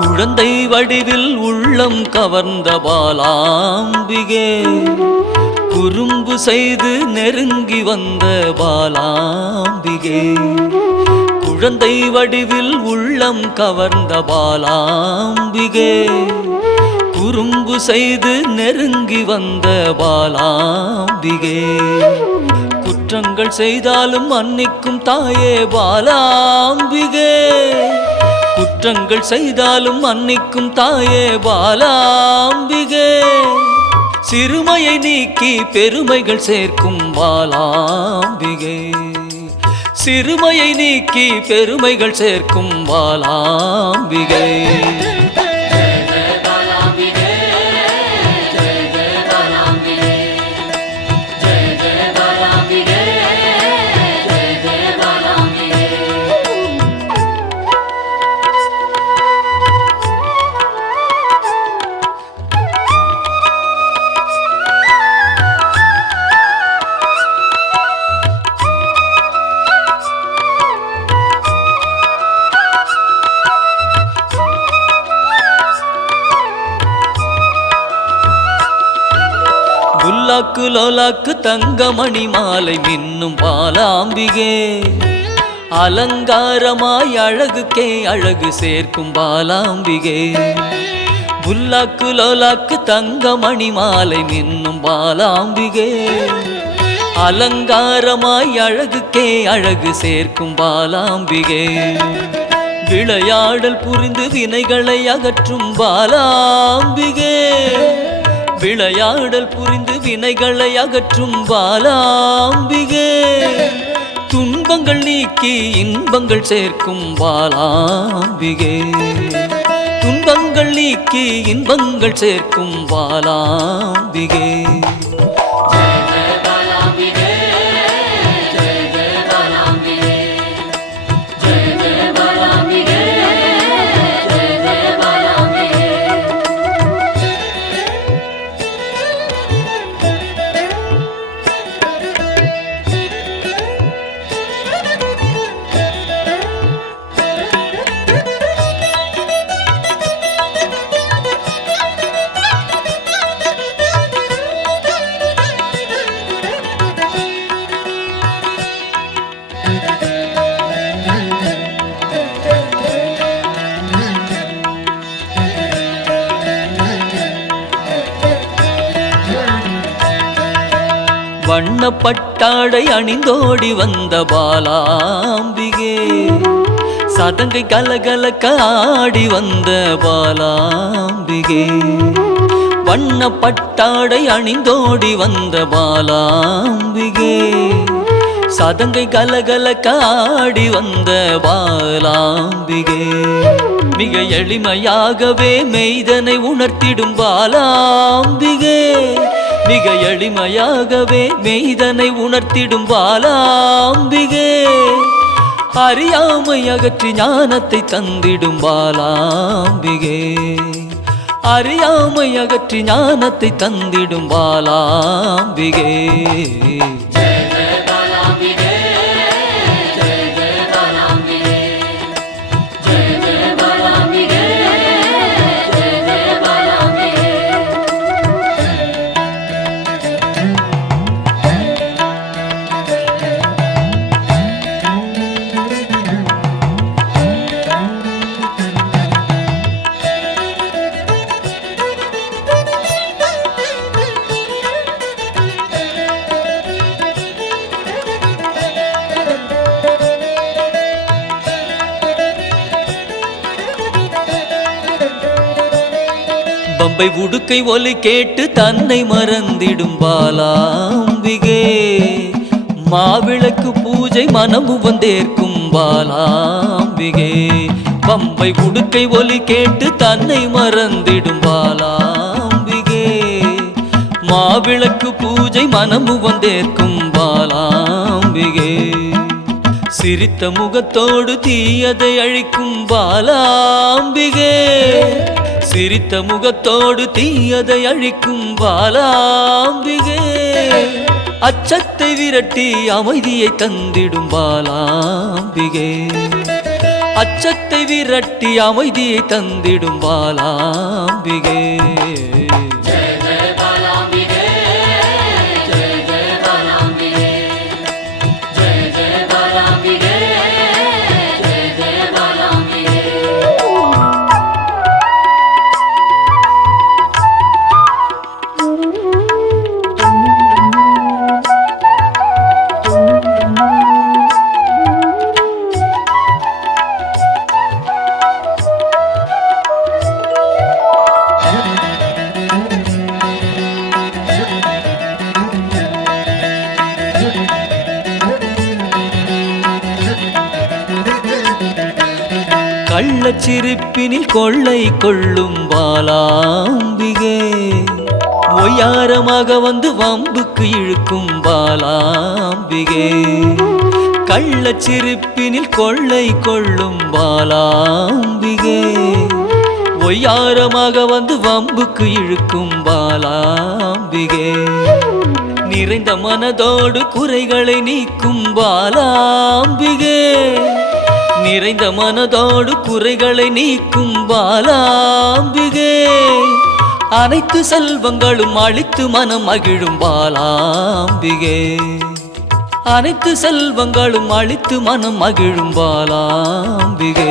குழந்தை வடிவில் உள்ளம் கவர்ந்த பாலாம்பிகே, குறும்பு செய்து நெருங்கி வந்த பாலாம்பிகே. குழந்தை வடிவில் உள்ளம் கவர்ந்த பாலாம்பிகே, குறும்பு செய்து நெருங்கி வந்த பாலாம்பிகே. குற்றங்கள் செய்தாலும் மன்னிக்கும் தாயே பாலாம்பிகே, குற்றங்கள் செய்தாலும் மன்னிக்கும் தாயே பாலாம்பிகே. சிறுமையை நீக்கி பெருமைகள் சேர்க்கும் பாலாம்பிகே, சிறுமையை நீக்கி பெருமைகள் சேர்க்கும் பாலாம்பிகே. லோலாக்கு லோலாக்கு தங்கமணி மாலை மின்னும் பாலாம்பிகே, அலங்காரமாய் அழகுக்கே அழகு சேர்க்கும் பாலாம்பிகே. புல்லாக்கு லோலாக்கு தங்கமணி மாலை மின்னும் பாலாம்பிகே, அலங்காரமாய் அழகுக்கே அழகு சேர்க்கும் பாலாம்பிகே. விளையாடல் புரிந்து வினைகளை அகற்றும் பாலாம்பிகே, விளையாடல் புரிந்து வினைகளை அகற்றும் பாலாம்பிகே. துன்பங்கள் நீக்கி இன்பங்கள் சேர்க்கும் பாலாம்பிகே, துன்பங்கள் நீக்கி இன்பங்கள் சேர்க்கும் பாலாம்பிகே. வண்ணப்பட்டாடை அணிந்தோடி வந்த பாலாம்பிகே, சதங்கை கலகலக்க ஆடி வந்த பாலாம்பிகே. வண்ணப்பட்டாடை அணிந்தோடி வந்த பாலாம்பிகே, சதங்கை கலகலக்க ஆடி வந்த பாலாம்பிகே. மிக எளிமையாகவே மெய்தனை உணர்த்திடும் பாலாம்பிகே, மிக எளிமையாகவே மெய்தனை உணர்த்திடும் பாலாம்பிகே. அறியாமை அகற்றி ஞானத்தை தந்திடும் பாலாம்பிகே, அறியாமை அகற்றி ஞானத்தை தந்திடும் பாலாம்பிகே. பம்பை உடுக்கை ஒலி கேட்டு தன்னை மறந்திடும் பாலாம்பிகே, மாவிளக்கு பூஜை மனமு வந்தேற்கும் பாலாம்பிகே. பம்பை உடுக்கை ஒலி கேட்டு தன்னை மறந்திடும் பாலாம்பிகே, மாவிளக்கு பூஜை மனமு வந்தேற்கும் பாலாம்பிகே. சிரித்த முகத்தோடு தீயதை அழிக்கும் பாலாம்பிகே சிரித்த முகத்தோடு தீயதை அழிக்கும் பாலாம்பிகே அச்சத்தை விரட்டி அமைதியை தந்திடும் பாலாம்பிகே அச்சத்தை விரட்டி அமைதியை தந்திடும் பாலாம்பிகே கள்ளச்சிரிப்பினில் கொள்ளை கொள்ளும் பாலாம்பிகே ஒய்யாரமாக வந்து வம்புக்கு இழுக்கும் பாலாம்பிகே கள்ளச்சிரிப்பினில் கொள்ளை கொள்ளும் பாலாம்பிகே ஒய்யாரமாக வந்து வம்புக்கு இழுக்கும் பாலாம்பிகே நிறைந்த மனதோடு குறைகளை நீக்கும் பாலாம்பிகே நிறைந்த மனதோடு குறைகளை நீக்கும் பாலாம்பிகே அனைத்து செல்வங்களும் அளித்து மனம் மகிழும் பாலாம்பிகே அனைத்து செல்வங்களும் அளித்து மனம் மகிழும் பாலாம்பிகே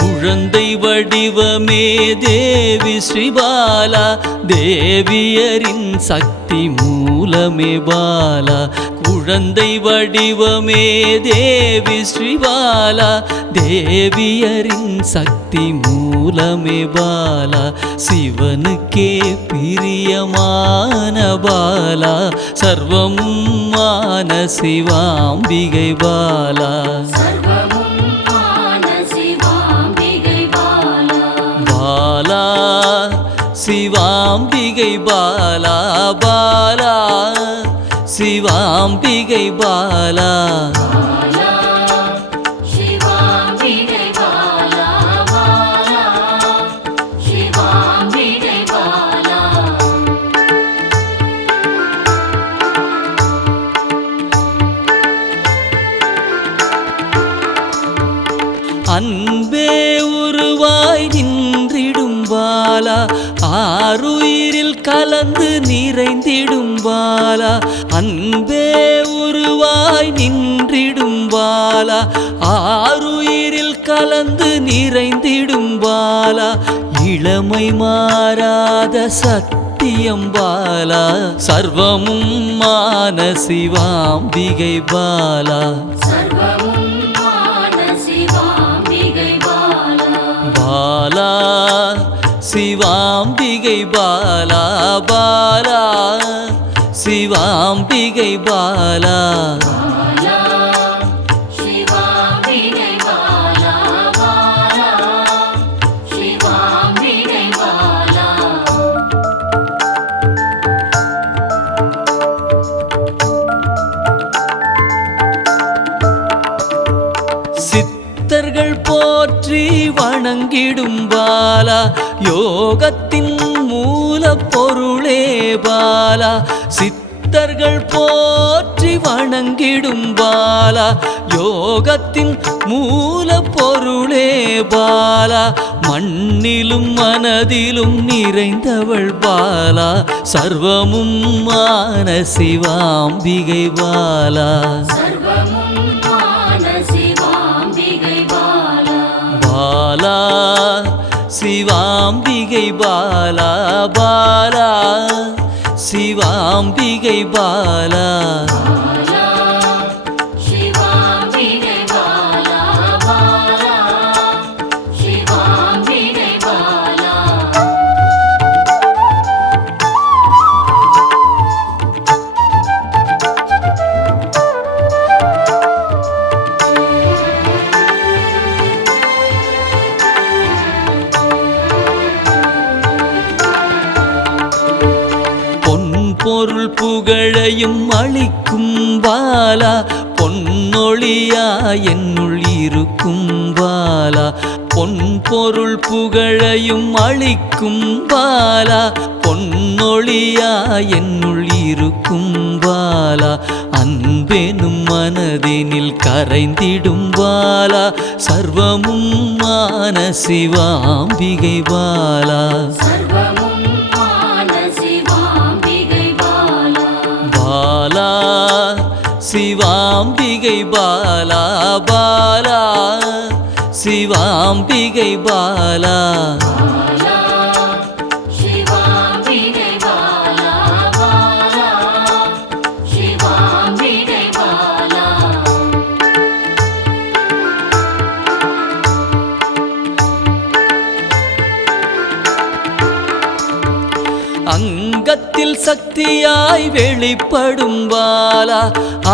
குழந்தை வடிவமே தேவி ஸ்ரீபாலா தேவியரின் சக்தி மூலமே பாலா குழந்தை வடிவமே தேவி ஸ்ரீபாலா தேவியரின் சக்தி மூலமே பாலா சிவனுக்கே பிரியமான பாலா சர்வமும் மான சிவாம்பிகை பாலா பாலா சிவாம்பிகை பாலா பாலா சிவாம்பிகை பாலா அன்பே உருவாய் நின்றிடும் பாலா ஆருயிரில் கலந்து நிறைந்திடும் பாலா அன்பே உருவாய் நின்றிடும் பாலா ஆருயிரில் கலந்து நிறைந்திடும் பாலா இளமை மாறாத சத்தியம் பாலா சர்வமும் மான சிவாம்பிகை பாலா பாலா சிவாம்பிகை பாலா பாலா சிவாம்பிகை பாலா சித்தர்கள் போற்றி வணங்கிடும் பாலா யோகத்தின் மூல பொருளே பாலா சித்தர்கள் போற்றி வணங்கிடும் பாலா யோகத்தின் மூல பொருளே பாலா மண்ணிலும் மனதிலும் நிறைந்தவள் பாலா சர்வமும் மான சிவாம்பிகை பாலா பாலா சிவாம்பிகை பாலா பாலா சிவாம்பிகை பாலா பொருள் புகழையும் அளிக்கும் பாலா பொன்னொழியா என்னுள் இருக்கும் பாலா பொன் பொருள் புகழையும் அளிக்கும் பாலா பொன்னொழியா என்னுள் இருக்கும் பாலா அன்பெனும் மனதினில் கரைந்திடும் பாலா சர்வமும் மான சிவாம்பிகை பாலா பாலா சிவாம்பிகை பாலா பாலா சிவாம்பிகை பாலா அங்கத்தில் சக்தியாய் வெளிப்படும் பாலா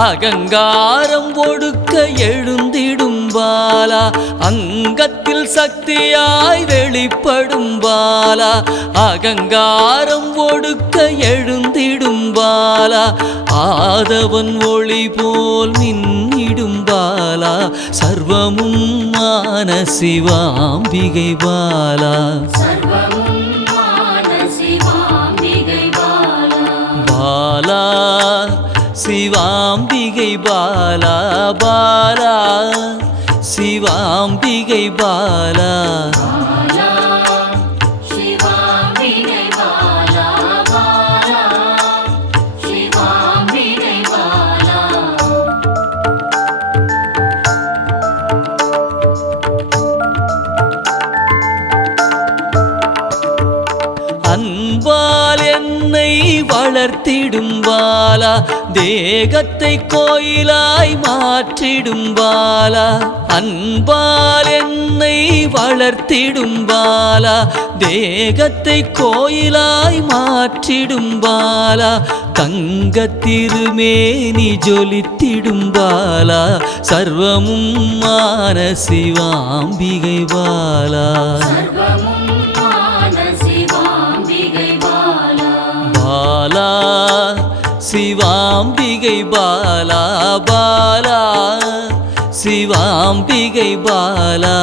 அகங்காரம் ஒடுக்க எழுந்திடும் பாலா அங்கத்தில் சக்தியாய் வெளிப்படும் பாலா அகங்காரம் ஒடுக்க எழுந்திடும் பாலா ஆதவன் ஒளி போல் மின்னிடும் பாலா சர்வமும் மான சிவாம்பிகை பாலா பாலா சிவாம்பிகை பாலா பாலா சிவாம்பிகை பாலா அன்பால் என்னை வளர்த்திடும் பாலா தேகத்தை கோயிலாய் மாற்றிடும் பாலா அன்பால் என்னை வளர்த்திடும் பாலா தேகத்தை கோயிலாய் மாற்றிடும் பாலா தங்க திருமேனி ஜொலித்திடும் பாலா சர்வமும் மான சிவாம்பிகை பாலா பாலா சிவாம்பிகை பாலா பாலா சிவாம்பிகை பாலா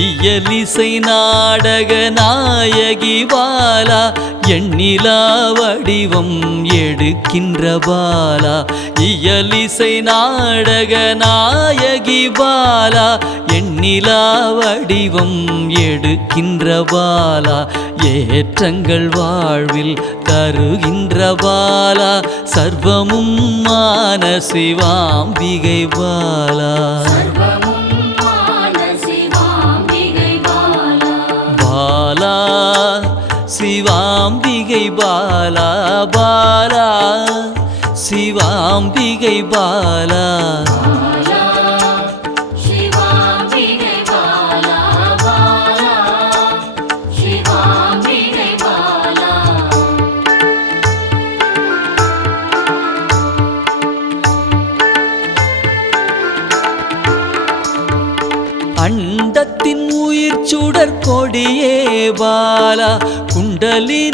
இயலிசை நாடக நாயகி பாலா எண்ணிலா வடிவம் எடுக்கின்ற பாலா இயலிசை நாடக நாயகி பாலா எண்ணிலா வடிவம் எடுக்கின்ற பாலா ஏற்றங்கள் வாழ்வில் தருகின்ற பாலா சர்வமும் மான சிவாம்பிகை பாலா பாலா சிவாம்பிகை பாலா பாலா சிவாம்பிகை பாலா அண்டத்தின் உயிர் சுடர் கொடியே பாலா குண்டலினி